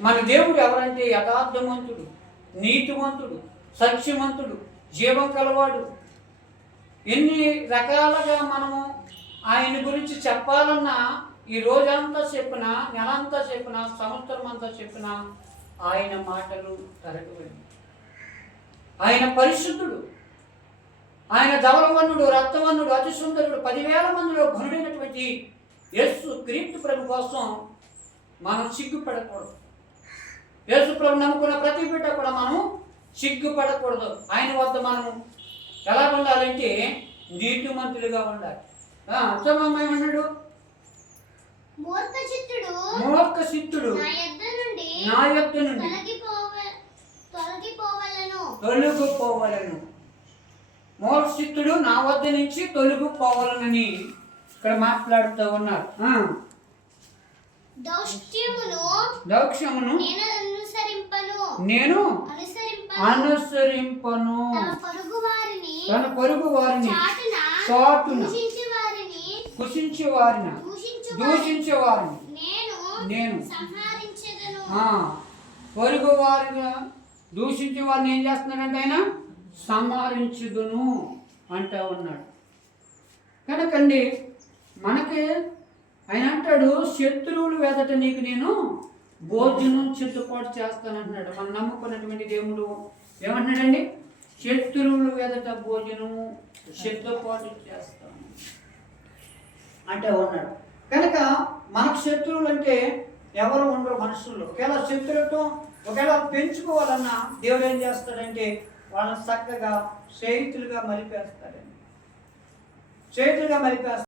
మన దేవుడు ఎవరంటే యథార్థవంతుడు నీతివంతుడు సత్యవంతుడు జీవం కలవాడు ఎన్ని రకాలుగా మనము ఆయన గురించి చెప్పాలన్నా ఈ రోజంతా చెప్పిన నెలంతా చెప్పిన సంవత్సరం అంతా చెప్పిన ఆయన మాటలు తరగవండి. ఆయన పరిశుద్ధుడు ఆయన ధవలవన్నుడు రక్తవన్నుడు అతి సుందరుడు పదివేల మందిలో ఘనుడైనటువంటి యస్సు క్రీస్తు ప్రభు కోసం మనం సిగ్గుపడకూడదు. యేసు ప్రభు నమ్ముకున్న ప్రతి బిడ్డ కూడా మనం సిగ్గుపడకూడదు. ఆయన వద్ద మనం ఎలా ఉండాలంటే నీతిమంతులుగా ఉండాలి. ఉత్తమమ్మాయి ఉన్నాడు మూర్ఖ సిద్ధుడు నా యొక్క నుండి తొలగిపోవ తొలగిపోవలను. తొలగిపోవాలను. మూర్ఖిత్తుడు నా వద్ద నుంచి తొలగిపోవాలనని ఇక్కడ మాట్లాడుతూ ఉన్నారు. ఆ, దౌష్ట్యమును దౌక్ష్యమును నేను అనుసరింపను. తన పొరుగు వారిని చాటున కుషించే వారిని దూషించు వారిని నేను పొరుగు వారిని దూషించే వారిని ఏం చేస్తున్నాడంటే ఆయన? సంహరించుదును అంటూ ఉన్నాడు. కనుకండి మనకి ఆయన అంటాడు శత్రువులు వెదట నీకు నేను భోజనం చిత్తుపాటు చేస్తానంటున్నాడు. మనం నమ్ముకున్నటువంటి దేవుడు ఏమంటున్నాడండి? శత్రువులు వెదట భోజనము చిత్తుపాటు చేస్తాను. అంటే ఉన్నాడు. కనుక మనకు శత్రువులు అంటే ఎవరు ఉండరు మనుషులు. ఒకవేళ శత్రులతో ఒకవేళ పెంచుకోవాలన్నా దేవుడు ఏం చేస్తాడంటే వాళ్ళని చక్కగా స్నేహితులుగా మలిపేస్తాడండి. స్నేహితులుగా మలిపేస్తాడు.